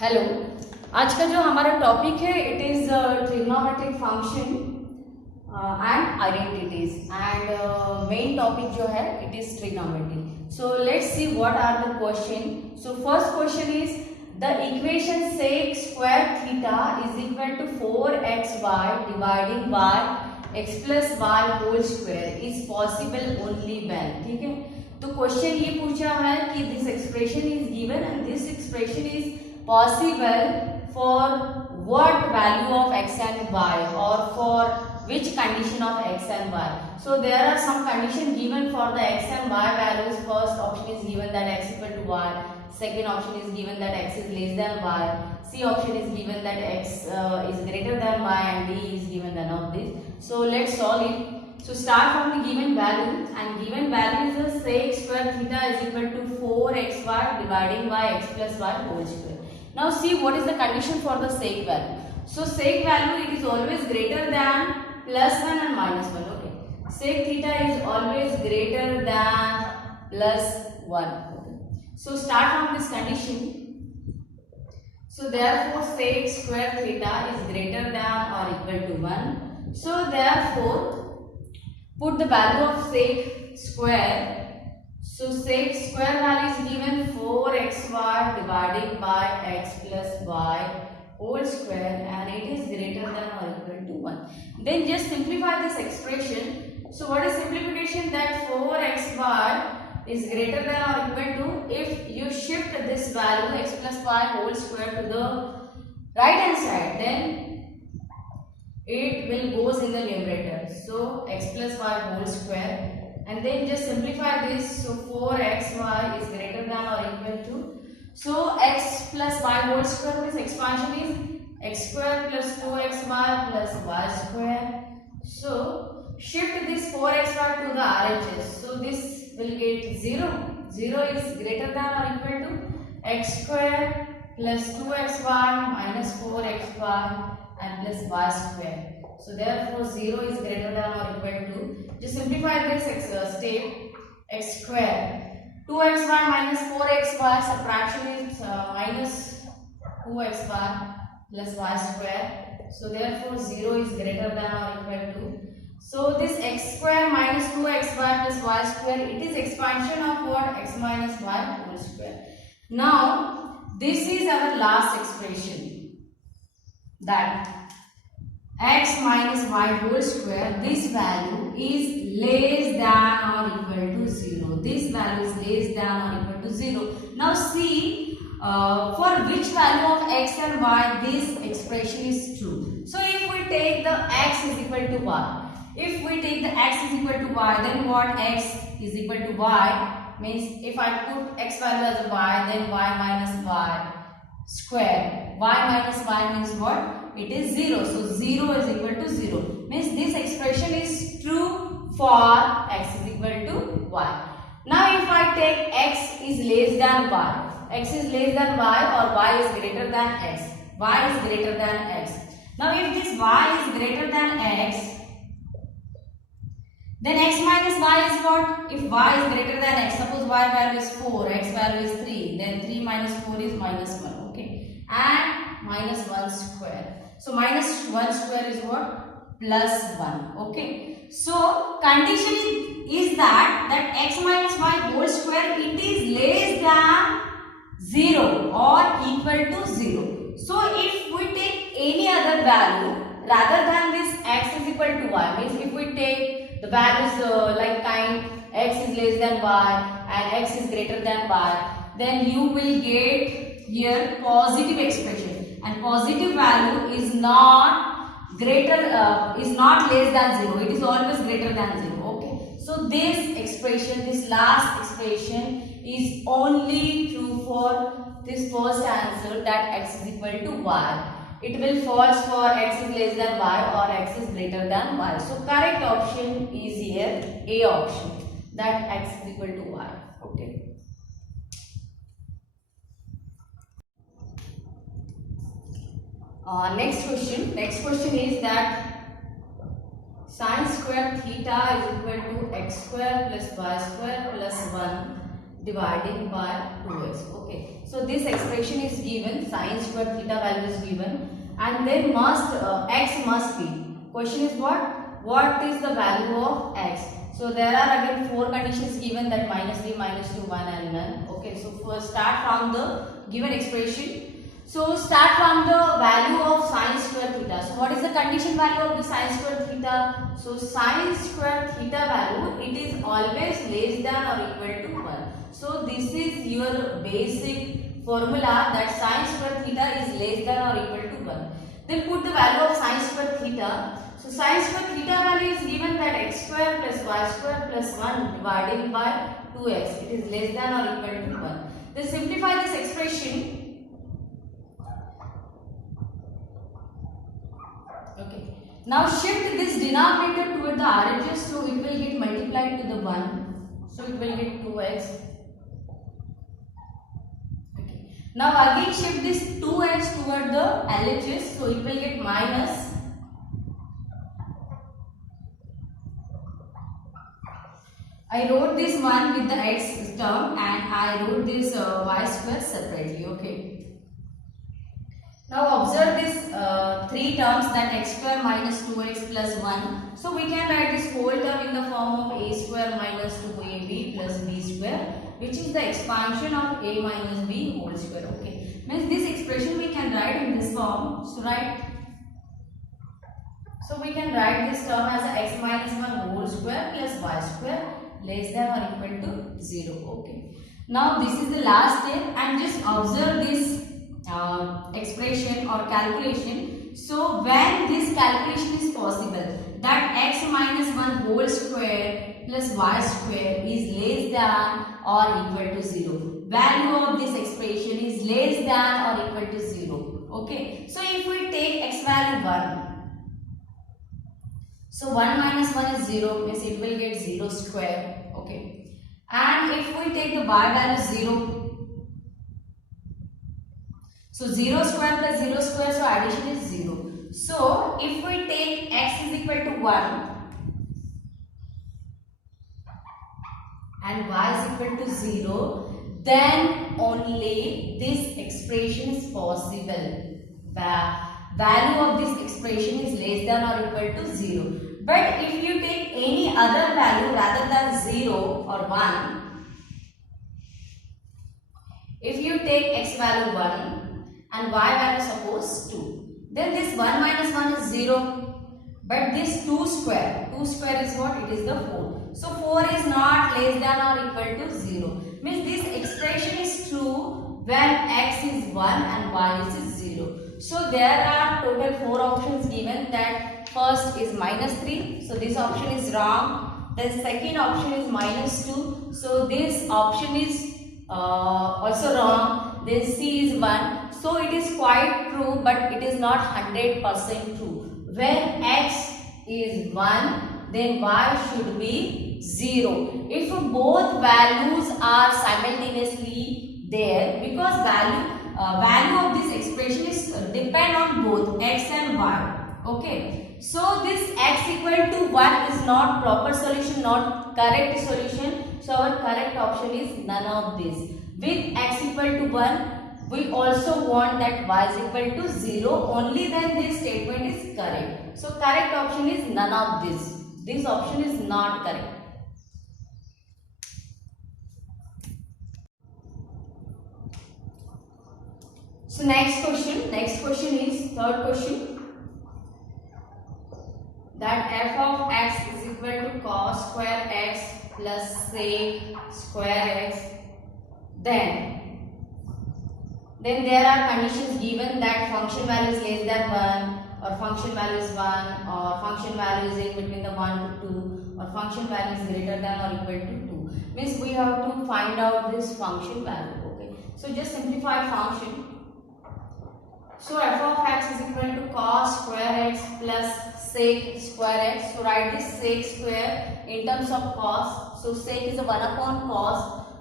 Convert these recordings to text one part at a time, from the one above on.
Hello. आज का जो हमारा टॉपिक है it is trigonometric function and identities and main topic जो है it is trigonometry. So let's see what are the question. So first question is the equation sec square theta is equal to 4xy dividing by x plus y whole square is possible only when. ठीक है, तो question ये पूछा है कि this expression is given and this expression is possible for what value of x and y or for which condition of x and y. So there are some condition given for the x and y values. First option is given that x equal to y, second option is given that x is less than y, c option is given that x is greater than y, and d is given none of this. So let's solve it. So start from the given value, and given value is a sec square theta is equal to 4xy dividing by x plus y whole square. Now see what is the condition for the sec value. So sec value it is always greater than plus 1 and minus 1. Okay, sec theta is always greater than plus 1. Okay, so start from this condition. So therefore sec square theta is greater than or equal to 1. So therefore put the value of sec square. So sec square value is given 4xy dividing by x plus y whole square, and it is greater than or equal to 1. Then just simplify this expression. So what is simplification? That 4xy is greater than or equal to, if you shift this value x plus y whole square to the right hand side, then it will goes in the numerator. So x plus y whole square, and then just simplify this. So 4xy is greater than or equal to, so x plus y whole square, this expansion is x square plus 4xy plus y square. So shift this 4xy to the RHS. So this will get 0. 0 is greater than or equal to x square plus 2xy minus 4xy and plus y square. So therefore 0 is greater than or equal to, just simplify this step, x square 2xy minus 4xy, subtraction is minus 2xy plus y square. So therefore 0 is greater than or equal to, so this x square minus 2xy plus y square, it is expansion of what? X minus y whole square. Now this is our last expression, that x minus y whole square, this value is less than or equal to 0. This value is less than or equal to 0. Now see for which value of x and y this expression is true. So if we take the x is equal to y, if we take the x is equal to y, then what? X is equal to y means if I put x value as y, then y minus y square. Y minus y means what? It is 0. So 0 is equal to 0. Means this expression is true for x is equal to y. Now if I take x is less than y, x is less than y or y is greater than x, y is greater than x. Now if this y is greater than x, then x minus y is what? If y is greater than x, suppose y value is 4, x value is 3, then 3 minus 4 is minus 1. Okay, and minus 1 square. So minus 1 square is what? Plus 1. Okay. So condition is that x minus y whole square, it is less than 0 or equal to 0. So if we take any other value rather than this x is equal to y, means if we take the values like kind x is less than y and x is greater than y, then you will get here positive expression. And positive value is not greater, is not less than 0. It is always greater than 0. Okay. So this expression, this last expression is only true for this first answer, that x is equal to y. It will false for x is less than y or x is greater than y. So correct option is here A option, that x is equal to y. Okay. Next question is that sin square theta is equal to x square plus y square plus 1. dividing by 2x. Okay, so this expression is given, sin square theta value is given, and then x must be. Question is what is the value of x? So there are again 4 conditions given, that -3, -2, 1 and none. Okay, so first start from the given expression. So start from the value of sin square theta. So what is the condition value of the sin square theta? So sin square theta value, it is always less than or equal to 1. So this is your basic formula, that sin square theta is less than or equal to 1. Then put the value of sin square theta. So sin square theta value is given, that x square plus y square plus 1 divided by 2x. It is less than or equal to 1. Then simplify this expression. Okay. Now shift this denominator toward the RHS, so it will get multiplied to the 1. So it will get 2x. Okay. Now again shift this 2x toward the LHS, so it will get minus. I wrote this one with the x term and I wrote this y square separately. Okay. Now observe this 3 terms, that x square minus 2x plus 1. So we can write this whole term in the form of a square minus 2ab plus b square, which is the expansion of a minus b whole square. Okay, means this expression we can write in this form. So we can write this term as x minus 1 whole square plus y square less than or equal to 0. Okay, now this is the last step, and just observe this expression or calculation. So when this calculation is possible, that x minus 1 whole square plus y square is less than or equal to 0. Value of this expression is less than or equal to 0. Okay, so if we take x value 1, so 1 minus 1 is 0, means it will get 0 square. Okay, and if we take the y value 0, so 0 square plus 0 square, so addition is 0. So if we take x is equal to 1 and y is equal to 0, then only this expression is possible. The value of this expression is less than or equal to 0. But if you take any other value rather than 0 or 1, if you take x value 1 and y value suppose 2, then this 1 minus 1 is 0, but this 2 square is what? It is the 4. So 4 is not less than or equal to 0. Means this expression is true when x is 1 and y is 0. So there are total 4 options given, that first is -3, so this option is wrong. The second option is -2, so this option is also wrong. Then C is 1, so it is quite true, but it is not 100% true. When x is 1, then y should be 0. If both values are simultaneously there, because value of this expression is depend on both x and y. Okay, so this x equal to 1 is not proper solution, not correct solution. So our correct option is none of this. With x equal to 1, we also want that y is equal to 0. Only then this statement is correct. So correct option is none of this. This option is not correct. So next question is third question, that f of x is equal to cos square x plus sec square x. Then there are conditions given, that function value is less than 1, or function value is 1, or function value is in between the 1 to 2, or function value is greater than or equal to 2. Means we have to find out this function value. Okay, so just simplify function. So f of x is equal to cos square x plus sec square x. So write this sec square in terms of cos. So sec is 1 upon cos.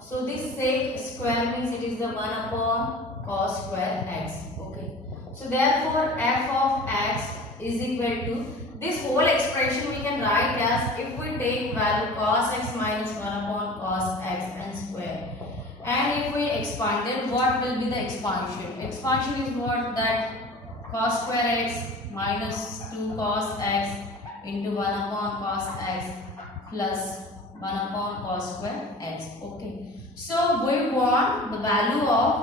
So this sec square means it is the 1 upon cos square x. Okay. So therefore f of x is equal to, this whole expression we can write as, if we take value cos x minus 1 upon cos x and square, And if we expand, then what will be the expansion? Expansion is what? That cos square x minus 2 cos x into 1 upon cos x plus 1 upon cos square x. Okay. So we want the value of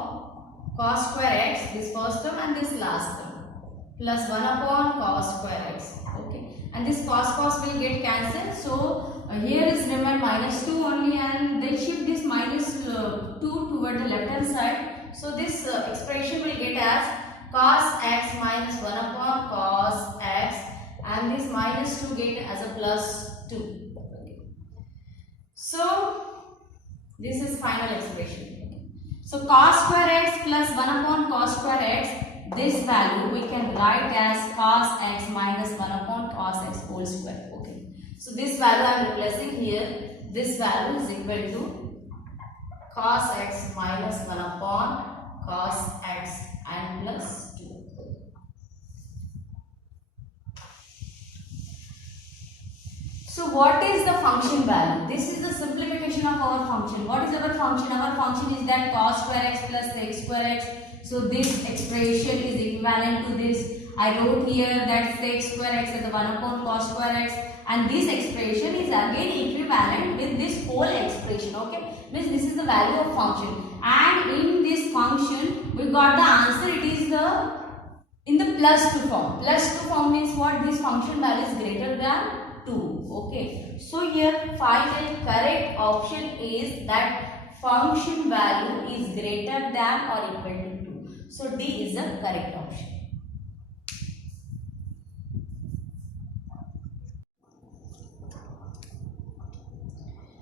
cos square x, this first term and this last term, plus 1 upon cos square x. Okay. And this cos will get cancelled. So here is remain minus 2 only, and they shift this minus 2 toward the left hand side. So this expression will get as cos x minus 1 upon cos x, and this minus 2 get as a plus 2. Okay. So this is final expression. So cos square x plus 1 upon cos square x, this value we can write as cos x minus 1 upon cos x whole square. Okay. So this value I am replacing here. This value is equal to cos x minus 1 upon cos x and plus 2. So what is the function value? This is the simplification of our function. What is our function? Our function is that cos square x plus sec square x. So this expression is equivalent to this. I wrote here that sec square x is 1 upon cos square x, and this expression is again equivalent with this whole expression. Okay, means this is the value of function, and in this function we got the answer. It is the in the plus 2 form. Plus 2 form means what? This function value is greater than 2. Okay, so here final correct option is that function value is greater than or equal to 2. So D is the correct option.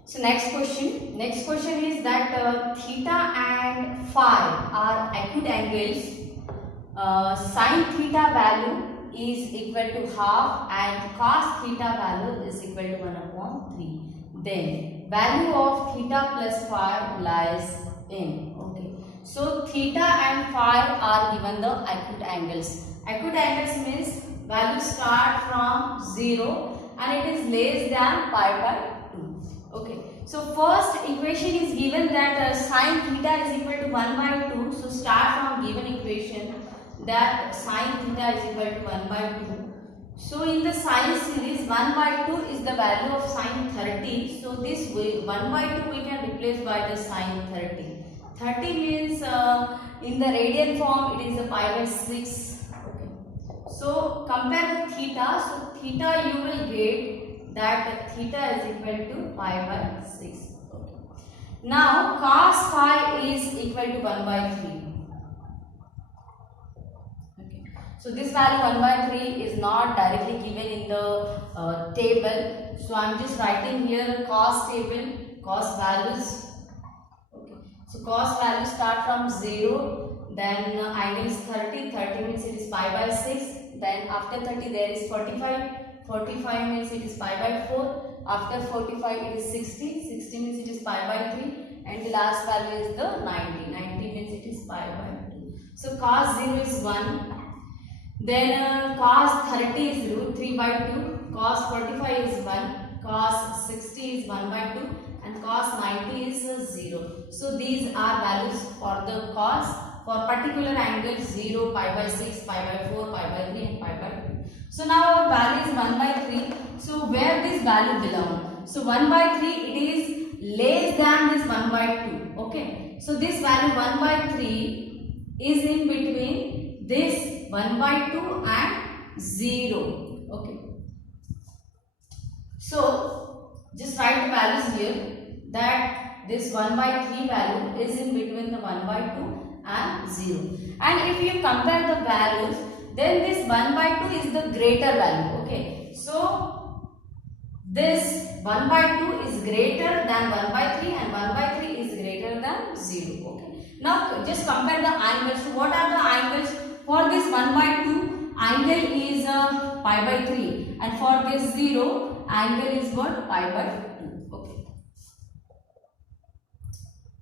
So next question is that theta and phi are acute angles. Sin theta value is equal to half and cos theta value is equal to 1 upon 3. Then value of theta plus phi lies in. Okay. So theta and phi are given the acute angles. Acute angles means value start from 0 and it is less than pi by 2. Okay. So first equation is given that sin theta is equal to 1 by 2. So start from given equation that sin theta is equal to 1 by 2. So in the sine series 1 by 2 is the value of sine 30. So this way 1 by 2 we can replace by the sine 30. 30 means in the radian form it is the pi by 6. Okay. So compare the theta. So theta you will get that theta is equal to pi by 6. Okay. Now cos phi is equal to 1 by 3. So this value 1 by 3 is not directly given in the table. So I am just writing here cos table, cos values. Okay. So cos values start from 0, then angle is 30, 30 means it is pi by 6, then after 30 there is 45, 45 means it is pi by 4, after 45 it is 60, 60 means it is pi by 3, and the last value is the 90, 90 means it is pi by 2. So cos 0 is 1. Then cos 30 is root 3 by 2, cos 45 is 1, cos 60 is 1 by 2 and cos 90 is 0. So these are values for the cos for particular angle 0, pi by 6, pi by 4, pi by 3 and pi by 2. So now our value is 1 by 3. So where this value belong? So 1 by 3 it is less than this 1 by 2. Okay. So this value 1 by 3 is in between this 1 by 2 and 0. Okay. So just write the values here that this 1 by 3 value is in between the 1 by 2 and 0. And if you compare the values, then this 1 by 2 is the greater value. Okay. So this 1 by 2 is greater than 1 by 3 and 1 by 3 is greater than 0. Okay. Now just compare the angles. So what are the angles? For this 1 by 2, angle is pi by 3 and for this 0, angle is what? Pi by 2. Okay.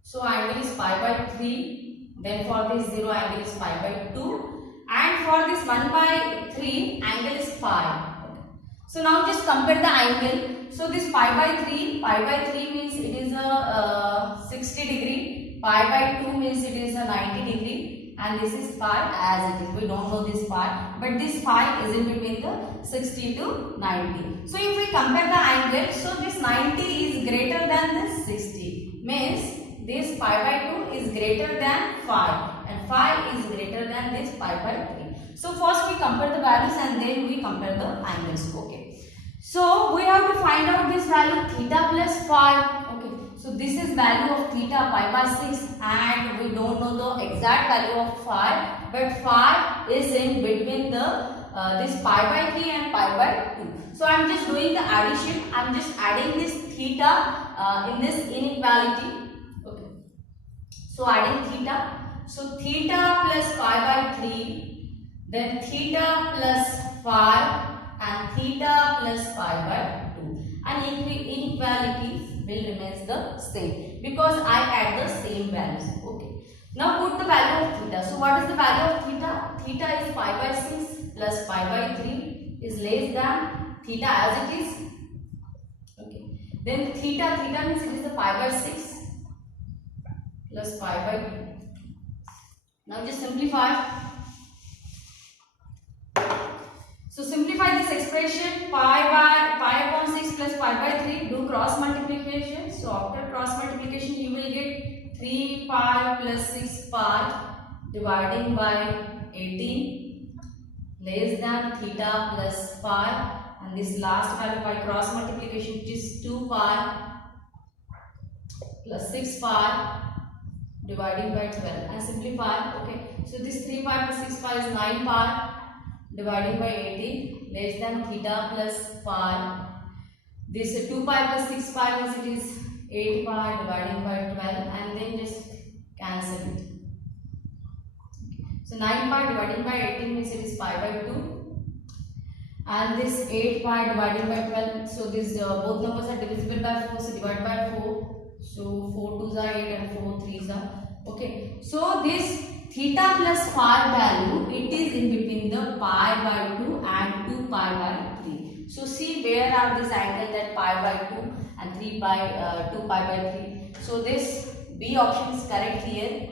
So angle is pi by 3, then for this 0, angle is pi by 2 and for this 1 by 3, angle is pi. Okay. So now just compare the angle. So this pi by 3 means it is a 60 degree. pi by 2 means it is a 90 degree, and this is phi as it is. We don't know this phi, but this phi is in between the 60 to 90. So if we compare the angle, so this 90 is greater than this 60, means this pi by 2 is greater than phi, and phi is greater than this pi by 3. So first we compare the values and then we compare the angles. Okay. So we have to find out this value theta plus phi. Okay. So this is value of theta pi by 6, and we don't know the exact value of phi, but phi is in between the this pi by 3 and pi by 2. So I am just doing the addition. I am just adding this theta in this inequality. Okay. So adding theta. So theta plus pi by 3, then theta plus phi, and theta plus pi by 2. And inequality will remains the same because I add the same values. Okay. Now put the value of theta. So what is the value of theta? Theta is pi by 6 plus pi by 3 is less than theta as it is. Okay. Then theta means it is the pi by 6 plus pi by 2. Now just simplify. So simplify this expression. Pi upon 6 plus pi by 3. Do cross multiplication. So after cross multiplication you will get 3 pi plus 6 pi dividing by 18 less than theta plus phi, and this last value by cross multiplication which is 2 pi plus 6 pi dividing by 12, and simplify. Okay. So this 3 pi plus 6 pi is 9 pi dividing by 18 less than theta plus phi. This 2 pi plus 6 pi means it is 8 pi dividing by 12, and then just cancel it. So 9 pi dividing by 18 means it is pi by 2, and this 8 pi dividing by 12. So this both numbers are divisible by 4, so divide by 4. So 4 2s are 8 and 4 3s are. Okay. So this theta plus phi value, it is in between the pi by 2 and 2 pi by 3. So see where are these angles at pi by 2 and 2 pi by 3. So this B option is correct here.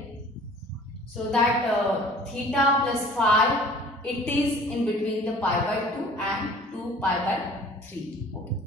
So that theta plus phi, it is in between the pi by 2 and 2 pi by 3. Okay.